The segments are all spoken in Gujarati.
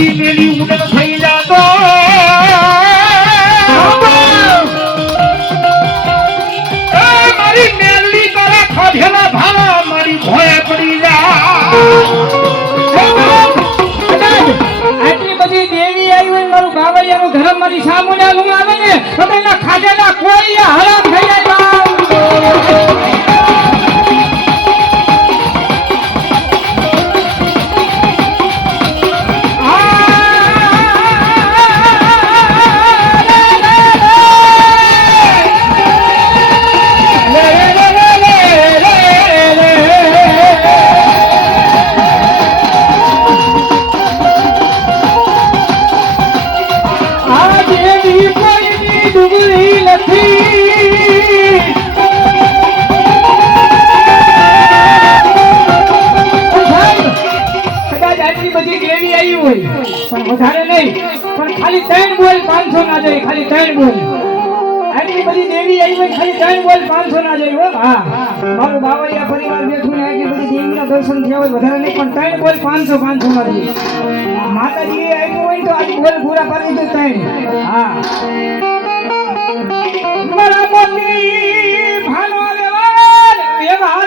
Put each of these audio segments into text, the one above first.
બધી મેલી ઉડન થઈ જાતો મારી મેલી તારા ખાધેલા ભાલા મારી ભોય પડી જા આટલી બધી દેવી આવી હોય મારું બાવળિયાનું ધર્મ મારી સામુને લું આવે ને તો એના ખાધેલા કોઈ હરામ થઈ જાય વધારે નહીં પણ ખાલી 3 બોલ 500 ના જાય ખાલી 3 બોલ આટલી બધી દેવી આવી હોય ખાલી 3 બોલ 500 ના જાય હો હા મારું બાવળિયા પરિવાર બેઠું ને આટલી બધી દેવીના દર્શન થયા હોય વધારે નહીં પણ 3 બોલ 500 ના જાય માતાજી આવ્યું હોય તો આજ બોલ પૂરા કરી દીધું 3 હા મારા મોતી ભાનો લેવા વેવા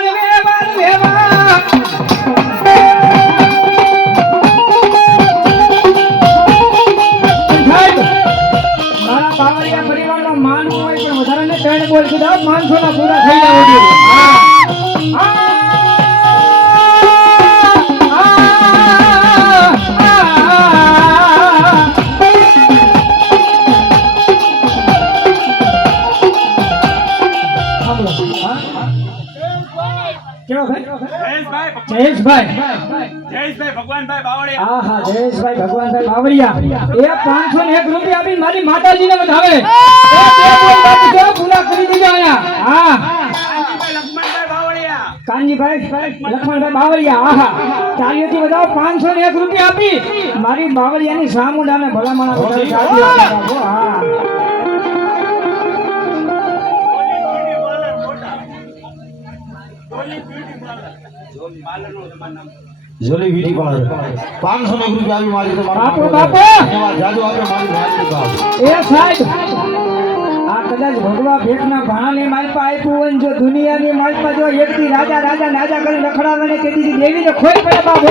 ત્રણ બોલ કીધા 500 ના પૂરા થઈ જવા જયેશભાઈ ભગવાનભાઈ બાવળિયા હા હા જયેશભાઈ ભગવાનભાઈ બાવળિયા એ 501 રૂપિયા આપીને મારી માતાજીને વધાવે પૂરા કરી દીધા આયા હા કાનજીભાઈ લક્ષ્મણભાઈ બાવળિયા હા ચાલીથી વધાવો 501 રૂપિયા આપી મારી બાવળિયાની સામુંડાને ભલામણા હા જોલી વીટી પાર 500 રૂપિયા આવી મારી તો બાપુ બાપુ જાદુ આવે મારી બાપ એ સાહેબ આ કદાચ ભગવા ભેટના ભાણાને માલપા આપ્યું હોય જો દુનિયાની માલપા જો એકથી રાજા રાજા નાજા કરી રખડાવે ને તેથી દેવીને ખોઈ પડે બાપુ